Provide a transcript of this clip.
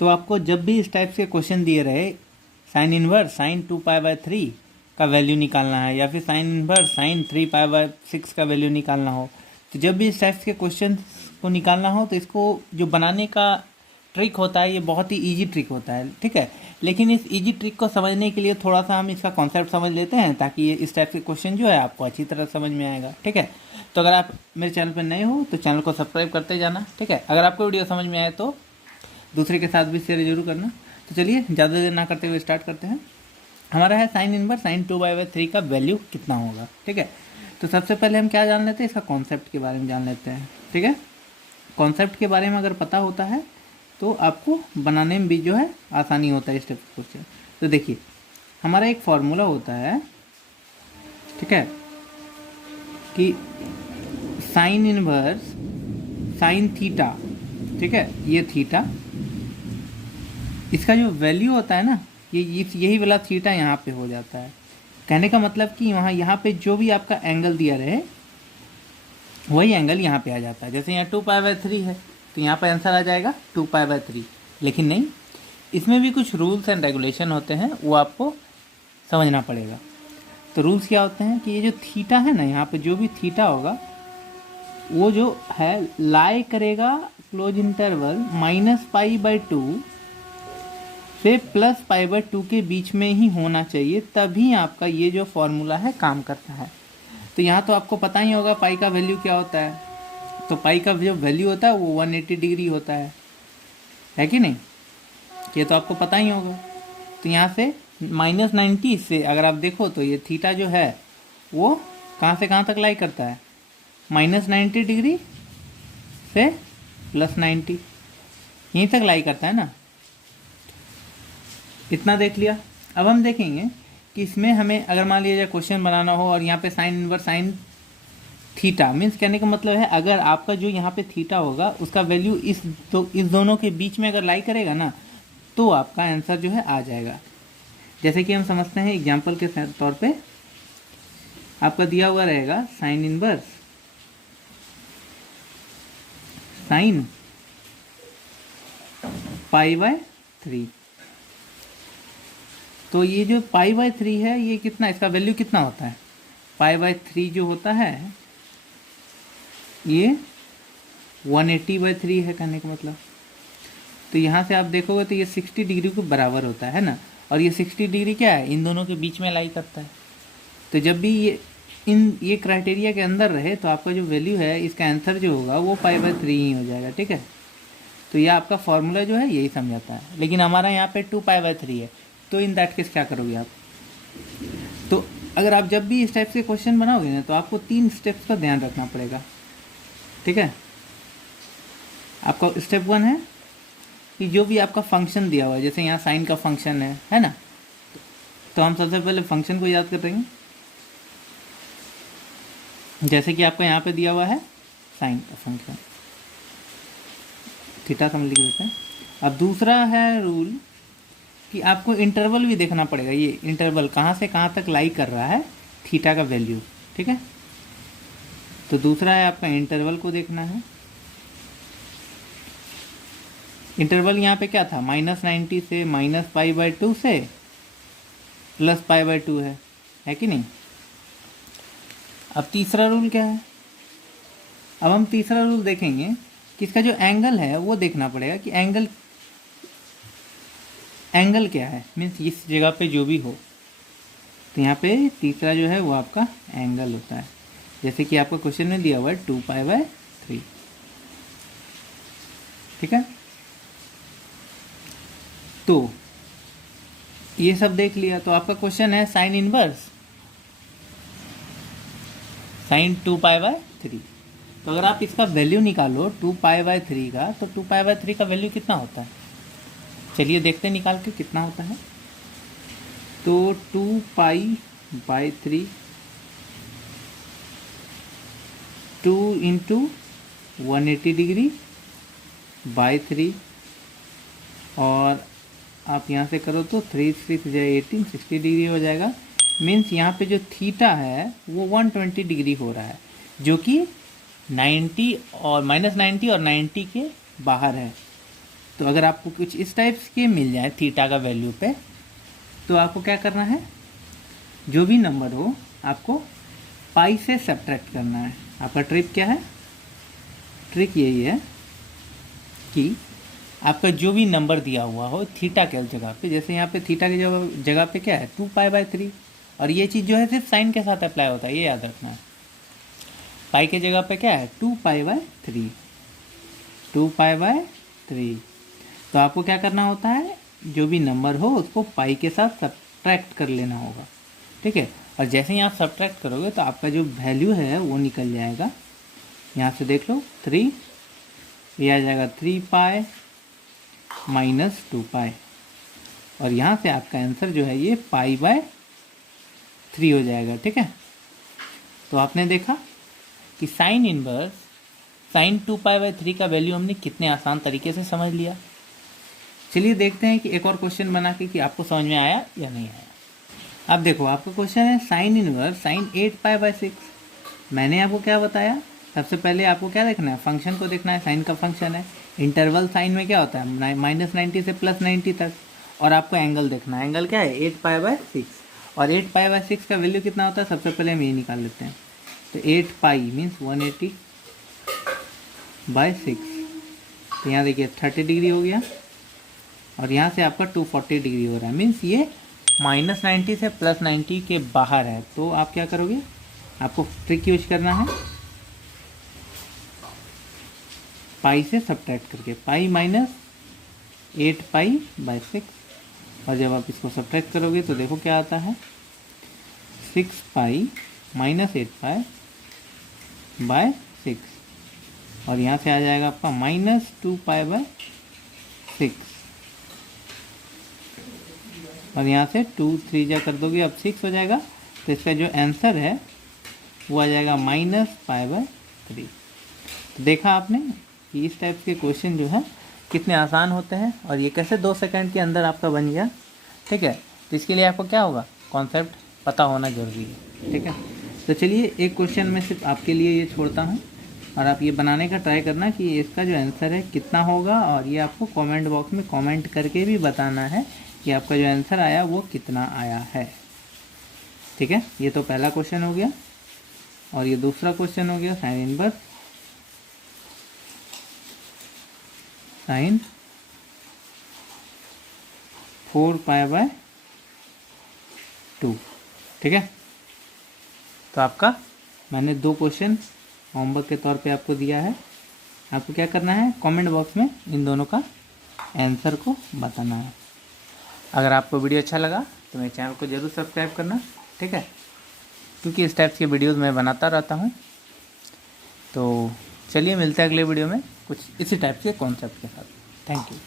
तो आपको जब भी इस टाइप से क्वेश्चन दिए रहे साइन इनवर्स साइन 2π/3 का वैल्यू निकालना है या फिर साइन इनवर्स साइन 3π/6 का वैल्यू निकालना हो, तो जब भी इस टाइप के क्वेश्चन को निकालना हो तो इसको जो बनाने का ट्रिक होता है ये बहुत ही इजी ट्रिक होता है, ठीक है। लेकिन इस इजी ट्रिक को समझने के लिए थोड़ा सा हम इसका कॉन्सेप्ट समझ लेते हैं ताकि ये इस टाइप के क्वेश्चन जो है आपको अच्छी तरह समझ में आएगा, ठीक है। तो अगर आप मेरे चैनल पर नए हो तो चैनल को सब्सक्राइब करते जाना, ठीक है। अगर आपको वीडियो समझ में आए तो दूसरे के साथ भी शेयर जरूर करना। तो चलिए ज़्यादा देर ना करते हुए स्टार्ट करते हैं। हमारा है साइन इनवर्स साइन 2π/3 का वैल्यू कितना होगा, ठीक है। तो सबसे पहले हम क्या जान लेते हैं, इसका कॉन्सेप्ट के बारे में जान लेते हैं, ठीक है। कॉन्सेप्ट के बारे में अगर पता होता है तो आपको बनाने में भी जो है आसानी होता है इस टाइप का क्वेश्चन। तो देखिए हमारा एक फॉर्मूला होता है, ठीक है, कि साइन इनवर्स साइन थीटा, ठीक है, ये थीटा, इसका जो वैल्यू होता है ना ये यही वाला थीटा यहाँ पे हो जाता है। कहने का मतलब कि यहाँ पे जो भी आपका एंगल दिया रहे वही एंगल यहाँ पे आ जाता है। जैसे यहाँ 2π/3 है तो यहाँ पर आंसर आ जाएगा 2π/3। लेकिन नहीं, इसमें भी कुछ रूल्स एंड रेगुलेशन होते हैं, वो आपको समझना पड़ेगा। तो रूल्स क्या होते हैं कि ये जो थीटा है ना, यहाँ पे जो भी थीटा होगा वो जो है लाई करेगा क्लोज इंटरवल -π/2 से +π/2 के बीच में ही होना चाहिए, तभी आपका ये जो फॉर्मूला है काम करता है। तो यहाँ तो आपको पता ही होगा पाई का वैल्यू क्या होता है। तो पाई का जो वैल्यू होता है वो 180 डिग्री होता है कि नहीं, ये तो आपको पता ही होगा। तो यहाँ से -90 से अगर आप देखो तो ये थीटा जो है वो कहाँ से कहाँ तक लाई करता है, -90 डिग्री से +90, यहीं तक लाई करता है ना। इतना देख लिया। अब हम देखेंगे कि इसमें हमें अगर मान लीजिए क्वेश्चन बनाना हो और यहाँ पे sine inverse sine theta, means कहने का मतलब है अगर आपका जो यहाँ पे थीटा होगा उसका वैल्यू इस दोनों के बीच में अगर लाई करेगा ना तो आपका आंसर जो है आ जाएगा। जैसे कि हम समझते हैं एग्जाम्पल के तौर पे आपका दिया हुआ रहेगा साइन इनवर्स साइन π/3। तो ये जो π/3 है ये कितना, इसका वैल्यू कितना होता है, π/3 जो होता है ये 180/3 है कहने का मतलब। तो यहाँ से आप देखोगे तो ये 60 डिग्री के बराबर होता है ना, और ये 60 डिग्री क्या है, इन दोनों के बीच में लाई करता है। तो जब भी ये क्राइटेरिया के अंदर रहे तो आपका जो वैल्यू है इसका आंसर जो होगा वो π/3 ही हो जाएगा, ठीक है। तो ये आपका फॉर्मूला जो है यही समझाता है। लेकिन हमारा यहाँ पे 2π/3 है, तो इन दैट केस क्या करोगे आप। तो अगर आप जब भी इस टाइप से क्वेश्चन बनाओगे ना तो आपको 3 स्टेप्स का ध्यान रखना पड़ेगा, ठीक है। आपका स्टेप 1 है कि जो भी आपका फंक्शन दिया हुआ है, जैसे यहाँ साइन का फंक्शन है ना, तो हम सबसे पहले फंक्शन को याद करेंगे। जैसे कि आपका यहाँ पे दिया हुआ है साइन का फंक्शन, थीटा समझ लीजिए। अब दूसरा है रूल कि आपको इंटरवल भी देखना पड़ेगा, ये इंटरवल कहाँ से कहाँ तक लाई कर रहा है थीटा का वैल्यू, ठीक है। तो दूसरा है आपका इंटरवल को देखना है। इंटरवल यहाँ पे क्या था, -90 से -π/2 से +π/2 है कि नहीं। अब तीसरा रूल क्या है, अब हम तीसरा रूल देखेंगे कि इसका जो एंगल है वो देखना पड़ेगा कि एंगल क्या है, मीन्स इस जगह पे जो भी हो। तो यहाँ पे तीसरा जो है वो आपका एंगल होता है। जैसे कि आपका क्वेश्चन में दिया हुआ है 2π/3, ठीक है। तो ये सब देख लिया। तो आपका क्वेश्चन है साइन इनवर्स साइन 2π/3। तो अगर आप इसका वैल्यू निकालो 2π/3 का, तो 2π/3 का वैल्यू कितना होता है, चलिए देखते हैं निकाल के कितना होता है। तो 2π/3 2 × 180 डिग्री बाई 3, और आप यहाँ से करो तो 3 6 18 60 डिग्री हो जाएगा। मीन्स यहाँ पे जो थीटा है वो 120 डिग्री हो रहा है, जो कि 90 और -90 और 90 के बाहर है, तो अगर आपको कुछ इस टाइप के मिल जाए थीटा का वैल्यू पे, तो आपको क्या करना है, जो भी नंबर हो आपको पाई से सब्ट्रैक्ट करना है। आपका ट्रिक क्या है, ट्रिक यही है कि आपका जो भी नंबर दिया हुआ हो थीटा के जगह पे, जैसे यहाँ पे थीटा की जगह पे क्या है 2π/3, और ये चीज़ जो है सिर्फ साइन के साथ अप्लाई होता है, ये याद रखना है। पाई के जगह पे क्या है 2π/3, 2π/3। तो आपको क्या करना होता है, जो भी नंबर हो उसको पाई के साथ सब्ट्रैक्ट कर लेना होगा, ठीक है। और जैसे ही आप सब्ट्रैक्ट करोगे तो आपका जो वैल्यू है वो निकल जाएगा। यहाँ से देख लो 3, ये आ जाएगा 3π - 2π, और यहाँ से आपका आंसर जो है ये π/3 हो जाएगा, ठीक है। तो आपने देखा कि साइन इनवर्स साइन 2π/3 का वैल्यू हमने कितने आसान तरीके से समझ लिया। चलिए देखते हैं कि एक और क्वेश्चन बना के कि आपको समझ में आया या नहीं आया। अब देखो आपका क्वेश्चन है साइन इनवर्स साइन 8π/6। मैंने आपको क्या बताया, सबसे पहले आपको क्या देखना है, फंक्शन को देखना है, साइन का फंक्शन है। इंटरवल साइन में क्या होता है -90 से +90 तक, और आपको एंगल देखना है, एंगल क्या है 8π/6, और 8π/6 का वैल्यू कितना होता है, सबसे पहले हम ये निकाल लेते हैं। तो 8π मीन्स 180/6, तो यहाँ देखिए 30 डिग्री हो गया, और यहाँ से आपका 240 डिग्री हो रहा है, मीन्स ये -90 से +90 के बाहर है। तो आप क्या करोगे, आपको ट्रिक यूज करना है, पाई से सब्ट्रैक्ट करके, पाई - 8π/6, और जब आप इसको सब्ट्रैक्ट करोगे तो देखो क्या आता है 6π - 8π/6, और यहाँ से आ जाएगा आपका -2π/6, और यहाँ से 2 3 जा कर दोगे अब 6 हो जाएगा। तो इसका जो आंसर है वो आ जाएगा -π/3। तो देखा आपने कि इस टाइप के क्वेश्चन जो है कितने आसान होते हैं, और ये कैसे 2 सेकंड के अंदर आपका बन गया, ठीक है। तो इसके लिए आपको क्या होगा, कॉन्सेप्ट पता होना जरूरी है, ठीक है। तो चलिए एक क्वेश्चन मैं सिर्फ आपके लिए ये छोड़ता हूँ, और आप ये बनाने का ट्राई करना कि इसका जो आंसर है कितना होगा, और ये आपको कमेंट बॉक्स में कमेंट करके भी बताना है कि आपका जो आंसर आया वो कितना आया है, ठीक है। ये तो पहला क्वेश्चन हो गया, और ये दूसरा क्वेश्चन हो गया साइन इनवर्स साइन 4π/2, ठीक है। तो आपका मैंने 2 क्वेश्चन होमवर्क के तौर पे आपको दिया है, आपको क्या करना है, कमेंट बॉक्स में इन दोनों का आंसर को बताना है। अगर आपको वीडियो अच्छा लगा तो मेरे चैनल को ज़रूर सब्सक्राइब करना, ठीक है, क्योंकि इस टाइप के वीडियोस मैं बनाता रहता हूँ। तो चलिए मिलते हैं अगले वीडियो में कुछ इसी टाइप के कॉन्सेप्ट के साथ। Thank you.